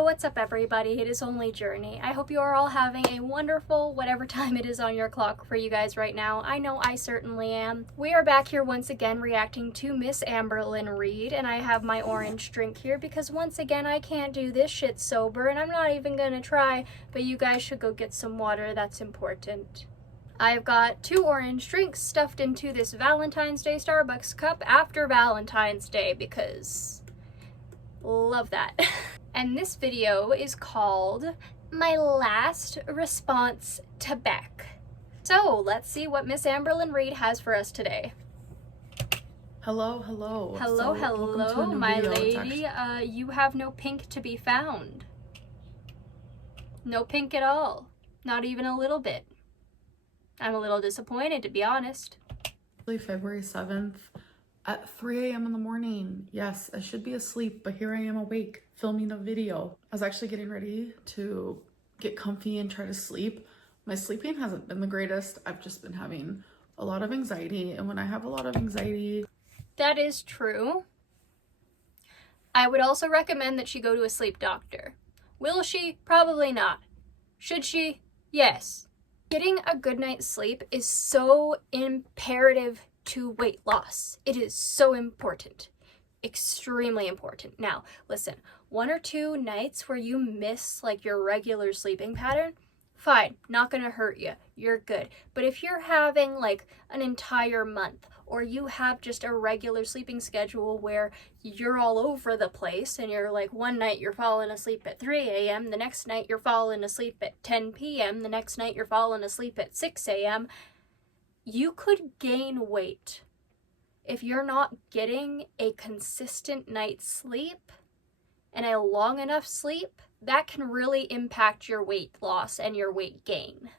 Hello, what's up everybody? It is only Journey. I hope you are all having a wonderful whatever time it is on your clock for you guys right now. I know I certainly am. We are back here once again reacting to Miss Amberlynn Reid, and I have my orange drink here because once again I can't do this shit sober, and I'm not even gonna try, but you guys should go get some water, that's important. I've got 2 orange drinks stuffed into this Valentine's Day Starbucks cup after Valentine's Day because love that. And this video is called My Last Response to Beck. So let's see what Miss Amberlynn Reid has for us today. Hello, hello. Hello, So, hello, my lady. You have no pink to be found. No pink at all. Not even a little bit. I'm a little disappointed, to be honest. February 7th at 3 a.m. in the morning. Yes, I should be asleep, but here I am awake filming a video. I was actually getting ready to get comfy and try to sleep. My sleeping hasn't been the greatest. I've just been having a lot of anxiety, and when I have a lot of anxiety... That is true. I would also recommend that she go to a sleep doctor. Will she? Probably not. Should she? Yes. Getting a good night's sleep is so imperative to weight loss. It is so important. Extremely important. Now, listen, 1 or 2 nights where you miss like your regular sleeping pattern, fine, not gonna hurt you. You're good. But if you're having like an entire month, or you have just a regular sleeping schedule where you're all over the place and you're like, one night you're falling asleep at 3 a.m., the next night you're falling asleep at 10 p.m., the next night you're falling asleep at 6 a.m., you could gain weight. If you're not getting a consistent night's sleep and a long enough sleep, that can really impact your weight loss and your weight gain.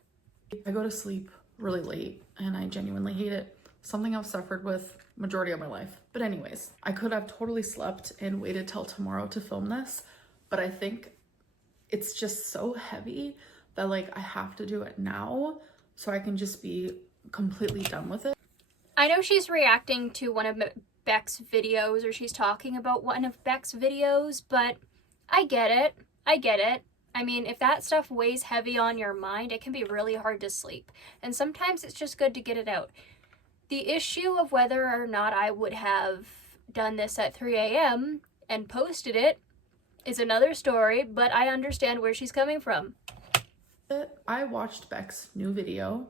I go to sleep really late and I genuinely hate it. Something I've suffered with majority of my life. But anyways, I could have totally slept and waited till tomorrow to film this, but I think it's just so heavy that like I have to do it now so I can just be completely done with it. I know she's reacting to one of Beck's videos, or she's talking about one of Beck's videos, but I get it. I get it. I mean, if that stuff weighs heavy on your mind, it can be really hard to sleep. And sometimes it's just good to get it out. The issue of whether or not I would have done this at 3 a.m. and posted it is another story, but I understand where she's coming from. I watched Beck's new video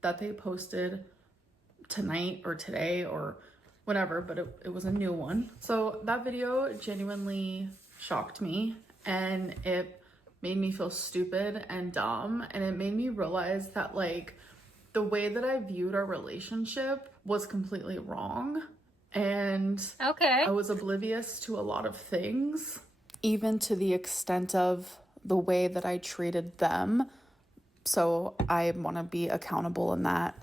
that they posted tonight or today or whatever, but it was a new one. So that video genuinely shocked me, and it made me feel stupid and dumb, and it made me realize that like the way that I viewed our relationship was completely wrong, and okay, I was oblivious to a lot of things, even to the extent of the way that I treated them. So I want to be accountable in that.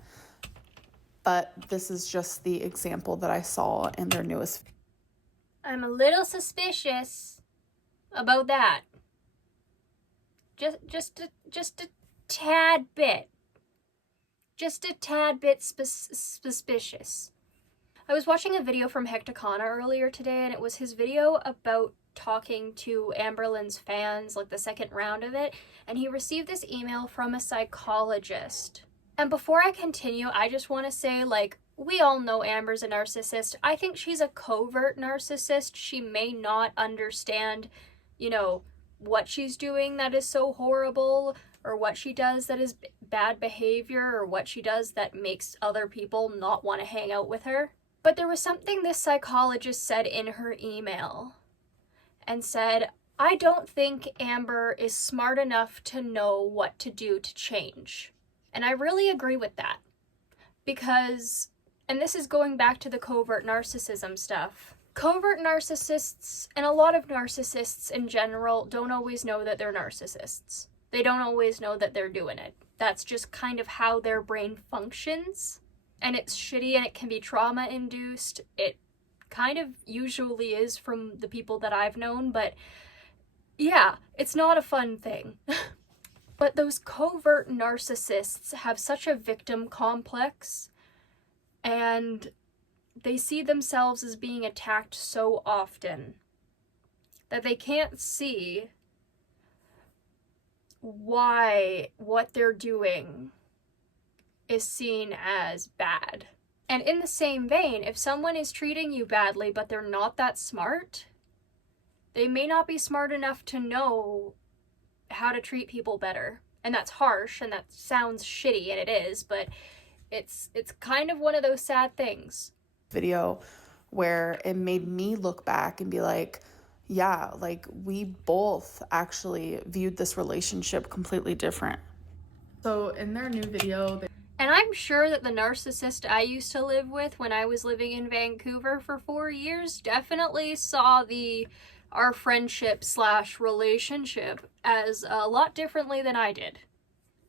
But this is just the example that I saw in their newest. I'm a little suspicious about that. Just a tad bit. Just a tad bit suspicious. I was watching a video from Hector earlier today, and it was his video about talking to Amberlynn's fans, like the second round of it, and he received this email from a psychologist. And before I continue, I just want to say, like, we all know Amber's a narcissist. I think she's a covert narcissist. She may not understand, you know, what she's doing that is so horrible, or what she does that is bad behavior, or what she does that makes other people not want to hang out with her. But there was something this psychologist said in her email, and said, I don't think Amber is smart enough to know what to do to change. And I really agree with that. Because, and this is going back to the covert narcissism stuff, covert narcissists, and a lot of narcissists in general, don't always know that they're narcissists. They don't always know that they're doing it. That's just kind of how their brain functions. And it's shitty, and it can be trauma-induced. It kind of usually is from the people that I've known, but yeah, it's not a fun thing. But those covert narcissists have such a victim complex, and they see themselves as being attacked so often that they can't see why what they're doing is seen as bad. And in the same vein, if someone is treating you badly but they're not that smart, they may not be smart enough to know how to treat people better. And that's harsh and that sounds shitty, and it is, but it's kind of one of those sad things. Video where it made me look back and be like, yeah, like we both actually viewed this relationship completely different. So in their new video, and I'm sure that the narcissist I used to live with when I was living in Vancouver for 4 years definitely saw our friendship / relationship as a lot differently than I did.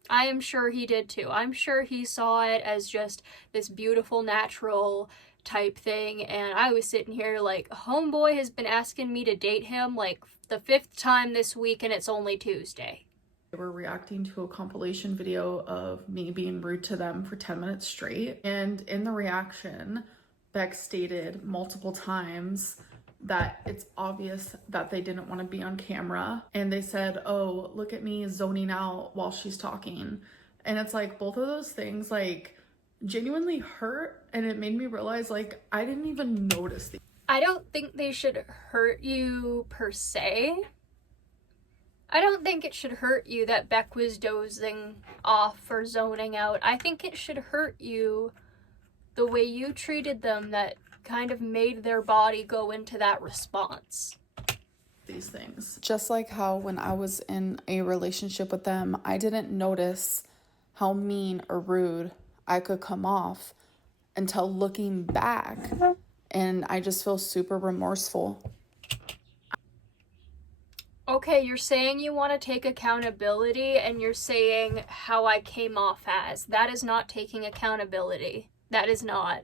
I am sure he did too. I'm sure he saw it as just this beautiful, natural type thing, and I was sitting here like, homeboy has been asking me to date him like the 5th time this week, and it's only Tuesday. They were reacting to a compilation video of me being rude to them for 10 minutes straight, and in the reaction, Beck stated multiple times that it's obvious that they didn't want to be on camera, and they said, oh, look at me zoning out while she's talking. And it's like, both of those things like genuinely hurt, and it made me realize like I didn't even notice these. I don't think they should hurt you per se. I don't think it should hurt you that Beck was dozing off or zoning out. I think it should hurt you the way you treated them that kind of made their body go into that response. These things. Just like how when I was in a relationship with them, I didn't notice how mean or rude I could come off until looking back, and I just feel super remorseful. Okay, you're saying you want to take accountability, and you're saying how I came off as. That is not taking accountability. That is not.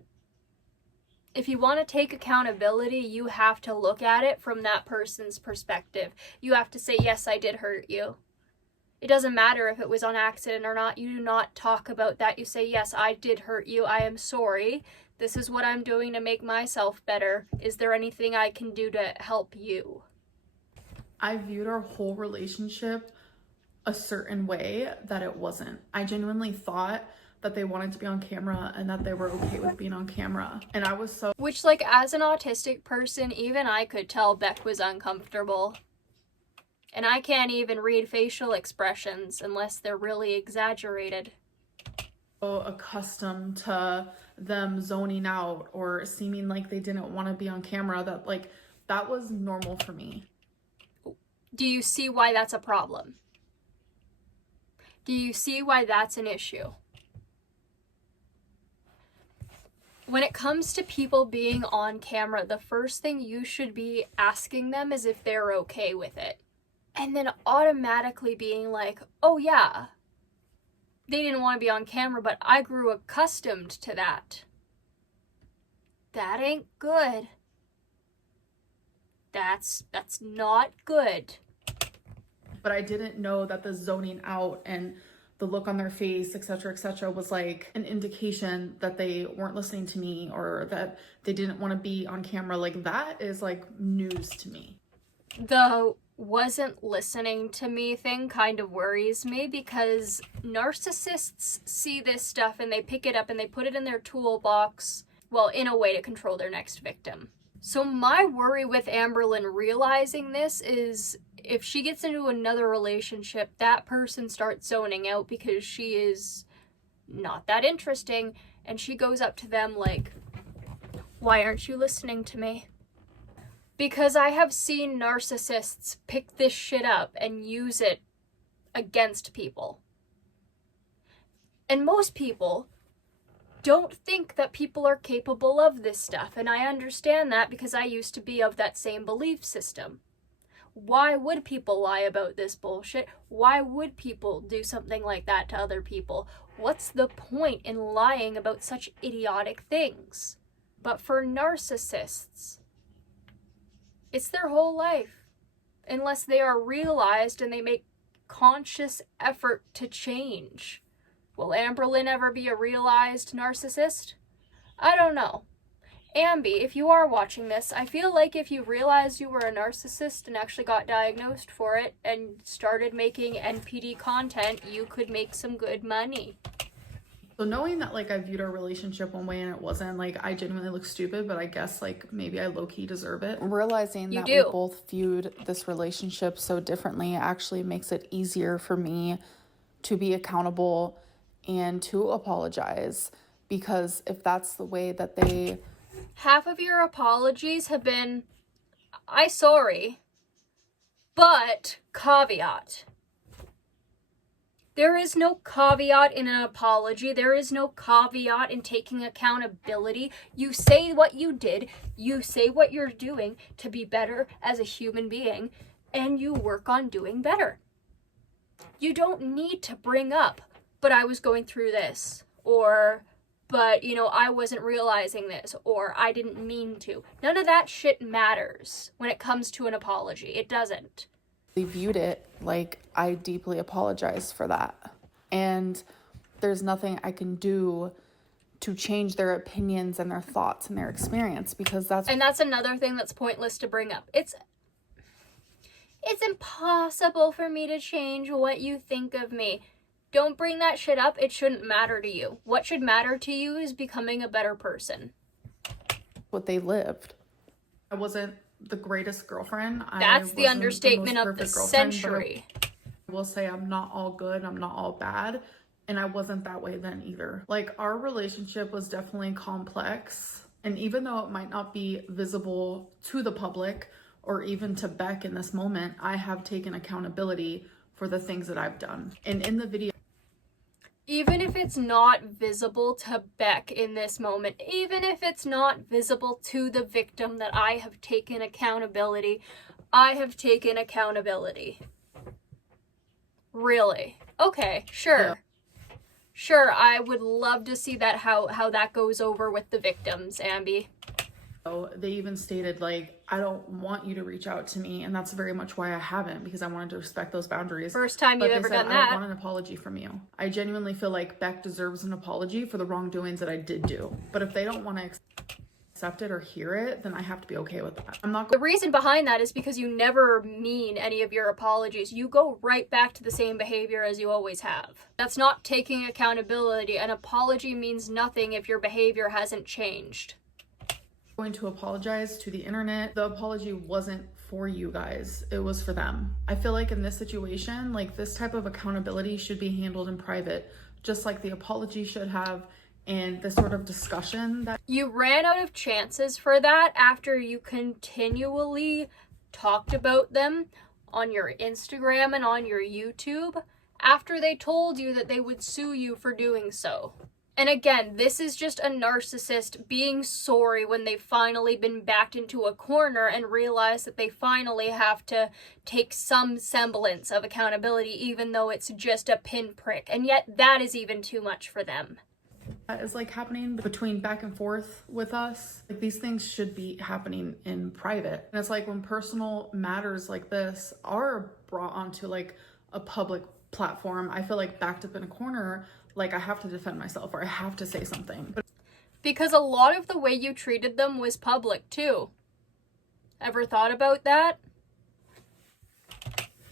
If you want to take accountability, you have to look at it from that person's perspective. You have to say, yes, I did hurt you. It doesn't matter if it was on accident or not. You do not talk about that. You say, yes, I did hurt you. I am sorry. This is what I'm doing to make myself better. Is there anything I can do to help you? I viewed our whole relationship a certain way that it wasn't. I genuinely thought that they wanted to be on camera and that they were okay with being on camera. And I was so... Which, like, as an autistic person, even I could tell Beck was uncomfortable. And I can't even read facial expressions unless they're really exaggerated. So accustomed to them zoning out or seeming like they didn't want to be on camera, that, like, that was normal for me. Do you see why that's a problem? Do you see why that's an issue? When it comes to people being on camera, the first thing you should be asking them is if they're okay with it. And then automatically being like, oh yeah, they didn't want to be on camera, but I grew accustomed to that. That ain't good. That's not good. But I didn't know that the zoning out and the look on their face, etc., was like an indication that they weren't listening to me or that they didn't want to be on camera. Like, that is like news to me. The wasn't listening to me thing kind of worries me, because narcissists see this stuff and they pick it up and they put it in their toolbox, well, in a way to control their next victim. So my worry with Amberlynn realizing this is if she gets into another relationship, that person starts zoning out because she is not that interesting, and she goes up to them like, why aren't you listening to me? Because I have seen narcissists pick this shit up and use it against people. And most people don't think that people are capable of this stuff, and I understand that because I used to be of that same belief system. Why would people lie about this bullshit? Why would people do something like that to other people? What's the point in lying about such idiotic things? But for narcissists, it's their whole life. Unless they are realized and they make conscious effort to change. Will Amberlynn ever be a realized narcissist? I don't know. Ambi, if you are watching this, I feel like if you realized you were a narcissist and actually got diagnosed for it and started making NPD content, you could make some good money. So knowing that like I viewed our relationship one way and it wasn't, like I genuinely look stupid, but I guess like maybe I low-key deserve it. Realizing that we both viewed this relationship so differently actually makes it easier for me to be accountable and to apologize, because if that's the way that they... Half of your apologies have been, I sorry, but caveat. There is no caveat in an apology. There is no caveat in taking accountability. You say what you did. You say what you're doing to be better as a human being, and you work on doing better. You don't need to bring up, but I was going through this, or, but, you know, I wasn't realizing this, or I didn't mean to. None of that shit matters when it comes to an apology. It doesn't. They viewed it like I deeply apologize for that. And there's nothing I can do to change their opinions and their thoughts and their experience, because that's... And that's another thing that's pointless to bring up. It's impossible for me to change what you think of me. Don't bring that shit up. It shouldn't matter to you. What should matter to you is becoming a better person. What they lived. I wasn't the greatest girlfriend. That's the understatement of the century. I will say I'm not all good. I'm not all bad. And I wasn't that way then either. Like, our relationship was definitely complex. And even though it might not be visible to the public or even to Beck in this moment, I have taken accountability for the things that I've done. And in the video... Even if it's not visible to Beck in this moment, even if it's not visible to the victim that I have taken accountability, I have taken accountability. Really? Okay, sure. Yeah. Sure, I would love to see that, how that goes over with the victims, Ambi. So they even stated, like, I don't want you to reach out to me, and that's very much why I haven't, because I wanted to respect those boundaries. First time you've ever done that. I don't want an apology from you. I genuinely feel like Beck deserves an apology for the wrongdoings that I did do. But if they don't want to accept it or hear it, then I have to be okay with that. I'm not... The reason behind that is because you never mean any of your apologies. You go right back to the same behavior as you always have. That's not taking accountability. An apology means nothing if your behavior hasn't changed. Going to apologize to the internet. The apology wasn't for you guys, it was for them. I feel like in this situation, like, this type of accountability should be handled in private, just like the apology should have, and the sort of discussion that... You ran out of chances for that after you continually talked about them on your Instagram and on your YouTube, after they told you that they would sue you for doing so. And again, this is just a narcissist being sorry when they've finally been backed into a corner and realize that they finally have to take some semblance of accountability, even though it's just a pinprick. And yet that is even too much for them. That is like happening between back and forth with us. Like, these things should be happening in private. And it's like when personal matters like this are brought onto like a public platform, I feel like backed up in a corner, like I have to defend myself or I have to say something. Because a lot of the way you treated them was public too. Ever thought about that?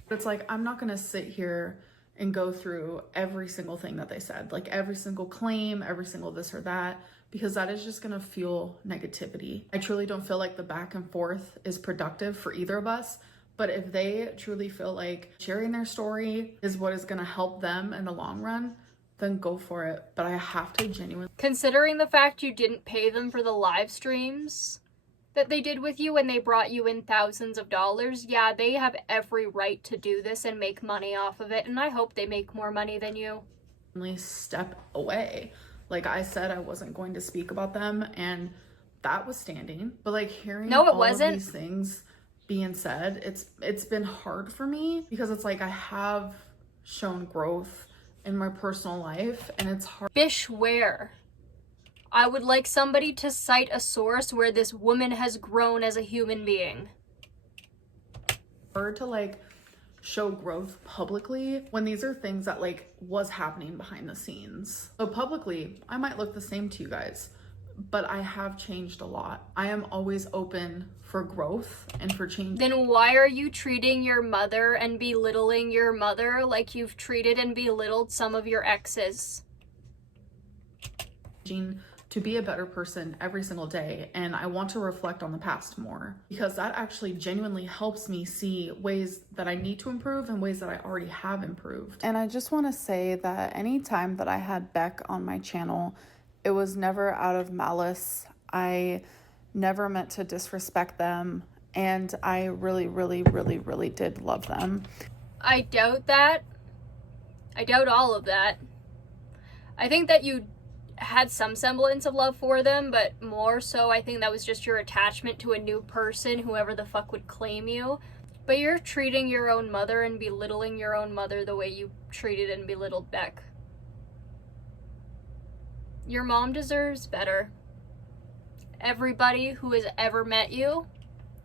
It's like, I'm not gonna sit here and go through every single thing that they said, like every single claim, every single this or that, because that is just gonna fuel negativity. I truly don't feel like the back and forth is productive for either of us. But if they truly feel like sharing their story is what is gonna help them in the long run, then go for it. But I have to genuinely... Considering the fact you didn't pay them for the live streams that they did with you when they brought you in thousands of dollars, yeah, they have every right to do this and make money off of it, and I hope they make more money than you. Step away. Like I said, I wasn't going to speak about them, and that was standing. But like hearing all of these things being said, it's been hard for me, because it's like I have shown growth in my personal life, and it's hard. Bish, where? I would like somebody to cite a source where this woman has grown as a human being. Hard to like show growth publicly when these are things that like was happening behind the scenes. So publicly, I might look the same to you guys. but I have changed a lot. I am always open for growth and for change. Then why are you treating your mother and belittling your mother like you've treated and belittled some of your exes? To be a better person every single day, and I want to reflect on the past more, because that actually genuinely helps me see ways that I need to improve and ways that I already have improved. And I just want to say that anytime that I had Beck on my channel, it was never out of malice. I never meant to disrespect them, and I really, really, really, really did love them. I doubt that. I doubt all of that. I think that you had some semblance of love for them, but more so I think that was just your attachment to a new person, whoever the fuck would claim you. But you're treating your own mother and belittling your own mother the way you treated and belittled Beck. Your mom deserves better. Everybody who has ever met you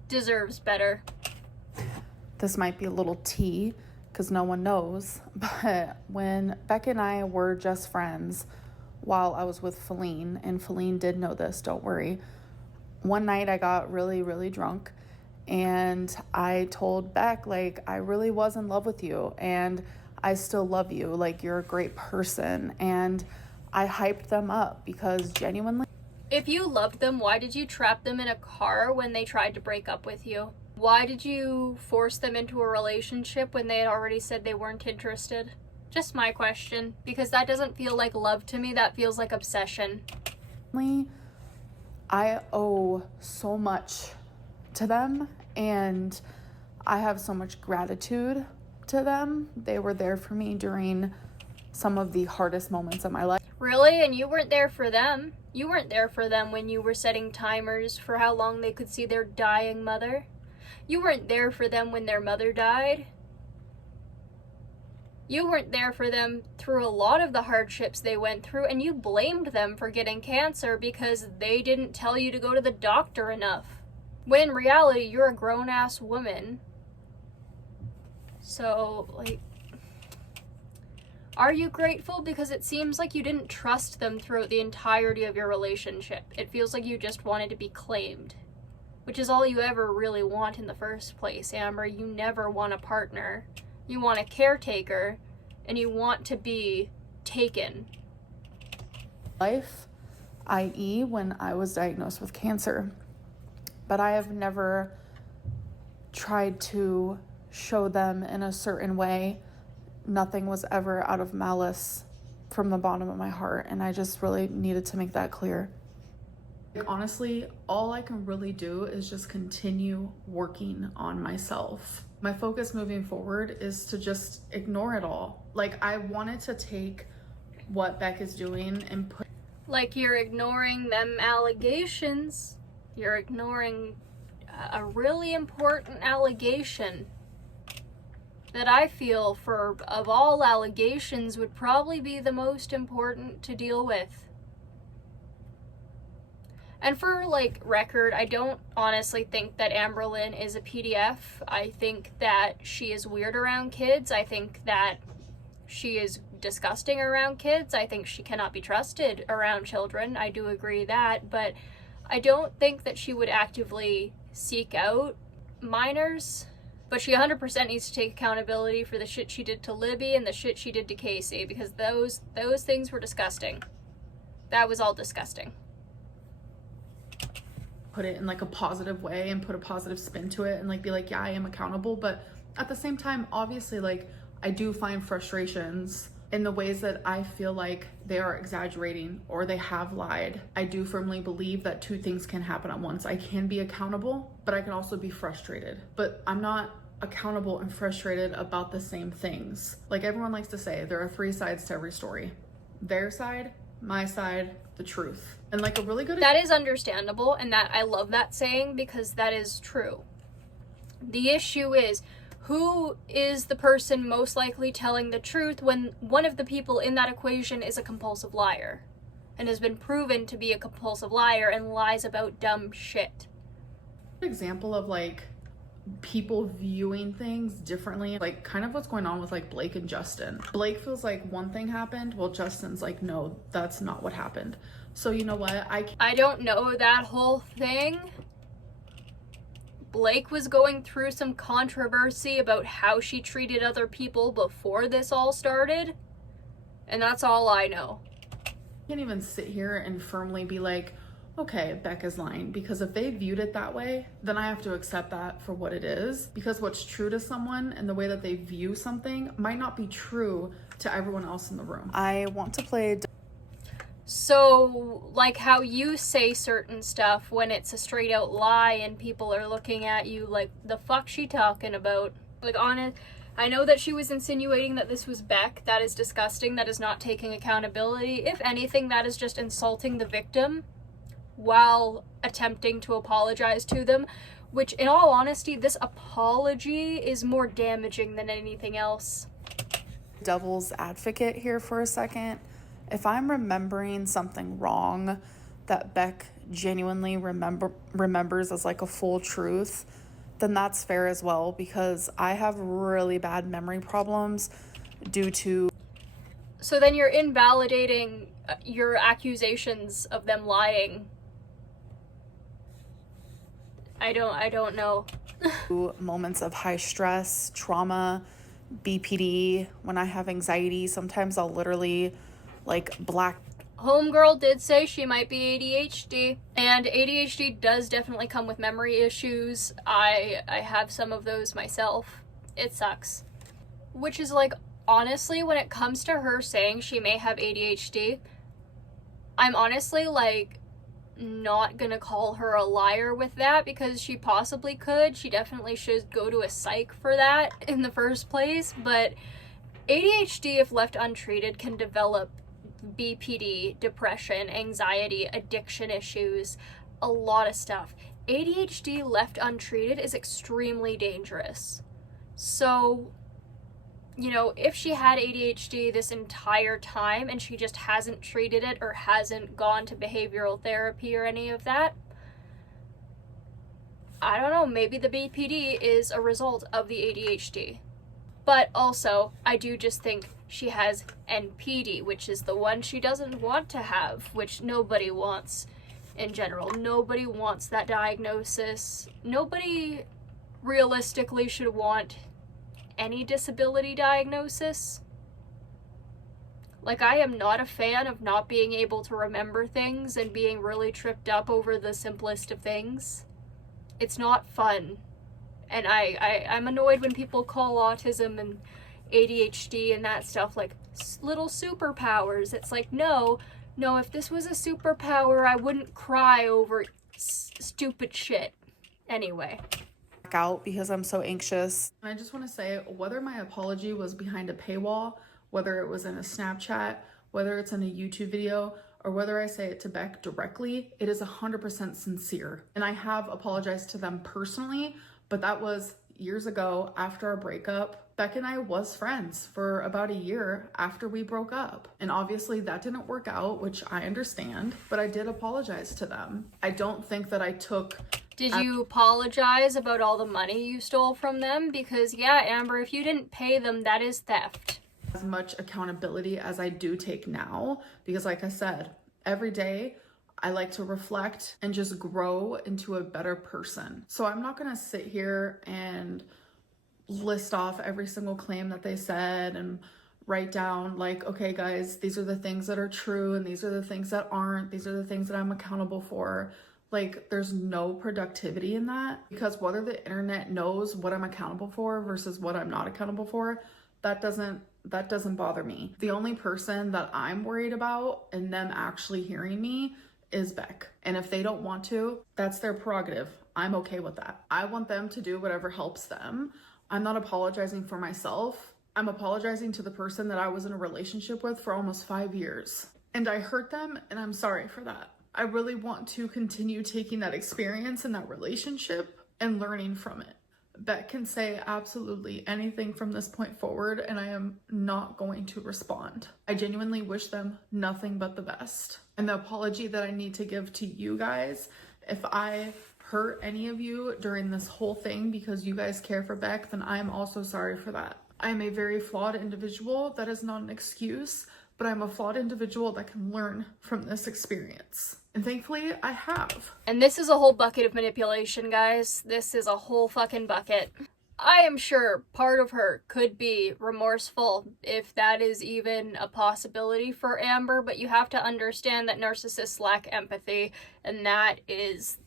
deserves better. This might be a little tea because no one knows, but when Beck and I were just friends, while I was with Feline, and Feline did know this, don't worry. One night I got really, really drunk, and I told Beck, like, I really was in love with you, and I still love you, like, you're a great person, and I hyped them up because genuinely... If you loved them, why did you trap them in a car when they tried to break up with you? Why did you force them into a relationship when they had already said they weren't interested? Just my question, because that doesn't feel like love to me, that feels like obsession. I owe so much to them, and I have so much gratitude to them. They were there for me during some of the hardest moments of my life. Really? And you weren't there for them? You weren't there for them when you were setting timers for how long they could see their dying mother? You weren't there for them when their mother died? You weren't there for them through a lot of the hardships they went through, and you blamed them for getting cancer because they didn't tell you to go to the doctor enough. When in reality, you're a grown-ass woman. So, like, are you grateful? Because it seems like you didn't trust them throughout the entirety of your relationship. It feels like you just wanted to be claimed, which is all you ever really want in the first place, Amber. You never want a partner. You want a caretaker, and you want to be taken. Life, i.e. when I was diagnosed with cancer. But I have never tried to show them in a certain way. Nothing was ever out of malice from the bottom of my heart, and I just really needed to make that clear. Honestly, all I can really do is just continue working on myself. My focus moving forward is to just ignore it all. Like, I wanted to take what Beck is doing and put... Like, you're ignoring them allegations. You're ignoring a really important allegation that I feel, for of all allegations, would probably be the most important to deal with. And for, like, record, I don't honestly think that Amberlynn is a PDF. I think that she is weird around kids. I think that she is disgusting around kids. I think she cannot be trusted around children. I do agree that, but I don't think that she would actively seek out minors. But she 100% needs to take accountability for the shit she did to Libby and the shit she did to Casey, because those things were disgusting. That was all disgusting. Put it in like a positive way and put a positive spin to it and like be like, yeah, I am accountable. But at the same time, obviously, like, I do find frustrations in the ways that I feel like they are exaggerating or they have lied. I do firmly believe that two things can happen at once. I can be accountable, but I can also be frustrated. But I'm not accountable and frustrated about the same things. Like everyone likes to say, there are three sides to every story. Their side, my side, the truth. And like a really good... That is understandable, and that I love that saying because that is true. The issue is, who is the person most likely telling the truth when one of the people in that equation is a compulsive liar and has been proven to be a compulsive liar and lies about dumb shit? Example of like people viewing things differently, like kind of what's going on with like Blake and Justin. Blake feels like one thing happened, while Justin's like, no, that's not what happened. So you know what, I don't know that whole thing. Blake was going through some controversy about how she treated other people before this all started, and that's all I know. I can't even sit here and firmly be like, okay, Becca's lying, because if they viewed it that way, then I have to accept that for what it is, because what's true to someone and the way that they view something might not be true to everyone else in the room. I want to play. So, like how you say certain stuff when it's a straight out lie and people are looking at you like, the fuck she talking about? Like, honest, I know that she was insinuating that this was Beck. That is disgusting. That is not taking accountability. If anything, that is just insulting the victim while attempting to apologize to them, which, in all honesty, this apology is more damaging than anything else. Devil's advocate here for a second. If I'm remembering something wrong that Beck genuinely remembers as like a full truth, then that's fair as well, because I have really bad memory problems due to. So then you're invalidating your accusations of them lying. I don't know. Moments of high stress, trauma, BPD. When I have anxiety, sometimes I'll literally like black. Homegirl did say she might be ADHD, and ADHD does definitely come with memory issues. I have some of those myself. It sucks. Which is like, honestly, when it comes to her saying she may have ADHD, I'm honestly like not gonna call her a liar with that, because she possibly could. She definitely should go to a psych for that in the first place, but ADHD, if left untreated, can develop BPD, depression, anxiety, addiction issues, a lot of stuff. ADHD left untreated is extremely dangerous. So, you know, if she had ADHD this entire time and she just hasn't treated it or hasn't gone to behavioral therapy or any of that, I don't know, maybe the BPD is a result of the ADHD. But also, I do just think she has NPD, which is the one she doesn't want to have, which nobody wants in general. Nobody wants that diagnosis. Nobody realistically should want any disability diagnosis. Like, I am not a fan of not being able to remember things and being really tripped up over the simplest of things. It's not fun. And I'm annoyed when people call autism and ADHD and that stuff like little superpowers. It's like, no, if this was a superpower, I wouldn't cry over stupid shit. Anyway. Out because I'm so anxious. I just want to say, whether my apology was behind a paywall, whether it was in a Snapchat, whether it's in a YouTube video, or whether I say it to Beck directly, it is 100% sincere. And I have apologized to them personally, but that was years ago after our breakup. Beck and I was friends for about a year after we broke up. And obviously that didn't work out, which I understand, but I did apologize to them. I don't think that I took... Did you apologize about all the money you stole from them? Because yeah, Amber, if you didn't pay them, that is theft. As much accountability as I do take now, because like I said, every day I like to reflect and just grow into a better person. So I'm not gonna sit here and list off every single claim that they said and write down like, okay guys, these are the things that are true and these are the things that aren't. These are the things that I'm accountable for. Like, there's no productivity in that, because whether the internet knows what I'm accountable for versus what I'm not accountable for, that doesn't bother me. The only person that I'm worried about and them actually hearing me is Beck. And if they don't want to, that's their prerogative. I'm okay with that. I want them to do whatever helps them. I'm not apologizing for myself. I'm apologizing to the person that I was in a relationship with for almost 5 years. And I hurt them, and I'm sorry for that. I really want to continue taking that experience and that relationship and learning from it. Beck can say absolutely anything from this point forward, and I am not going to respond. I genuinely wish them nothing but the best. And the apology that I need to give to you guys, if I hurt any of you during this whole thing because you guys care for Beck, then I'm also sorry for that. I am a very flawed individual. That is not an excuse, but I'm a flawed individual that can learn from this experience. And thankfully, I have. And this is a whole bucket of manipulation, guys. This is a whole fucking bucket. I am sure part of her could be remorseful, if that is even a possibility for Amber, but you have to understand that narcissists lack empathy, and that is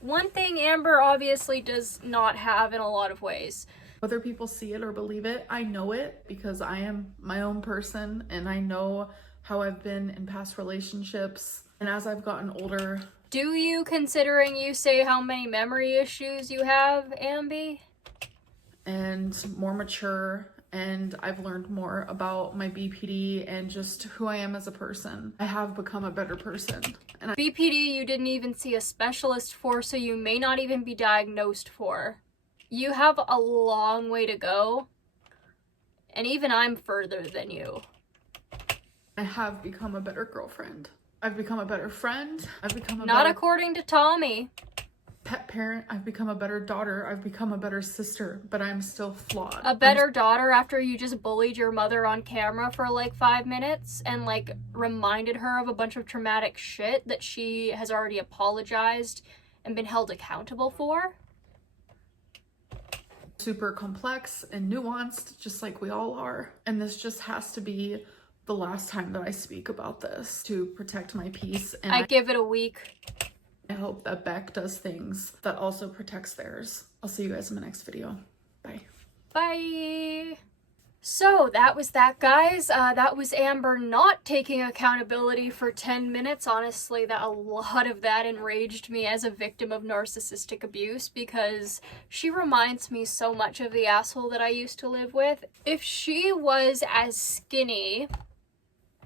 one thing Amber obviously does not have in a lot of ways. Whether people see it or believe it, I know it because I am my own person and I know how I've been in past relationships. And as I've gotten older... Do you, considering you say how many memory issues you have, Amby? And more mature, and I've learned more about my BPD and just who I am as a person. I have become a better person. And BPD you didn't even see a specialist for, so you may not even be diagnosed for. You have a long way to go, and even I'm further than you. I have become a better girlfriend. I've become a better friend. I've become a Not better according to Tommy. Pet parent. I've become a better daughter. I've become a better sister, but I'm still flawed. A better daughter after you just bullied your mother on camera for like 5 minutes and like reminded her of a bunch of traumatic shit that she has already apologized and been held accountable for. Super complex and nuanced, just like we all are. And this just has to be the last time that I speak about this to protect my peace. And I give it a week. I hope that Beck does things that also protects theirs. I'll see you guys in my next video. Bye. Bye. So that was that, guys. That was Amber not taking accountability for 10 minutes. Honestly, that a lot of that enraged me as a victim of narcissistic abuse because she reminds me so much of the asshole that I used to live with. If she was as skinny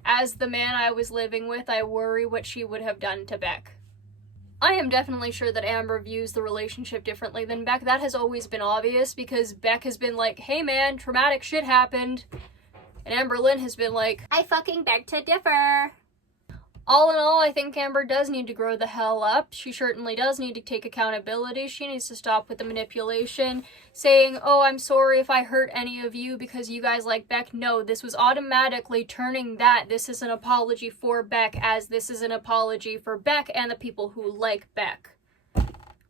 as the man I was living with, I worry what she would have done to Beck. I am definitely sure that Amber views the relationship differently than Beck. That has always been obvious because Beck has been like, hey man, traumatic shit happened. And Amberlynn has been like, I fucking beg to differ. All in all, I think Amber does need to grow the hell up. She certainly does need to take accountability. She needs to stop with the manipulation, saying, oh, I'm sorry if I hurt any of you because you guys like Beck. No, this was automatically turning that this is an apology for Beck as this is an apology for Beck and the people who like Beck,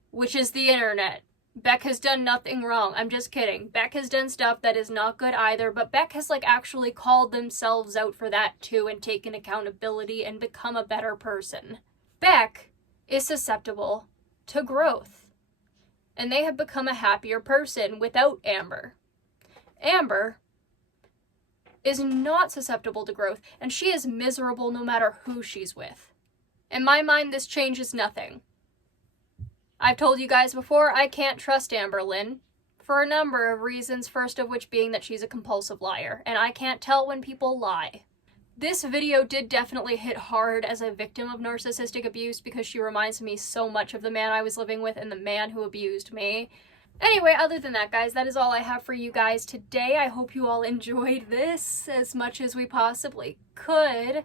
which is the internet. Beck has done nothing wrong. I'm just kidding. Beck has done stuff that is not good either, but Beck has like actually called themselves out for that too and taken accountability and become a better person. Beck is susceptible to growth, and they have become a happier person without Amber. Amber is not susceptible to growth, and she is miserable no matter who she's with. In my mind, this changes nothing. I've told you guys before, I can't trust Amberlynn for a number of reasons, first of which being that she's a compulsive liar, and I can't tell when people lie. This video did definitely hit hard as a victim of narcissistic abuse because she reminds me so much of the man I was living with and the man who abused me. Anyway, other than that, guys, that is all I have for you guys today. I hope you all enjoyed this as much as we possibly could.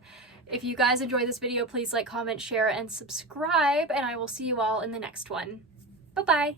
If you guys enjoyed this video, please like, comment, share, and subscribe, and I will see you all in the next one. Bye-bye!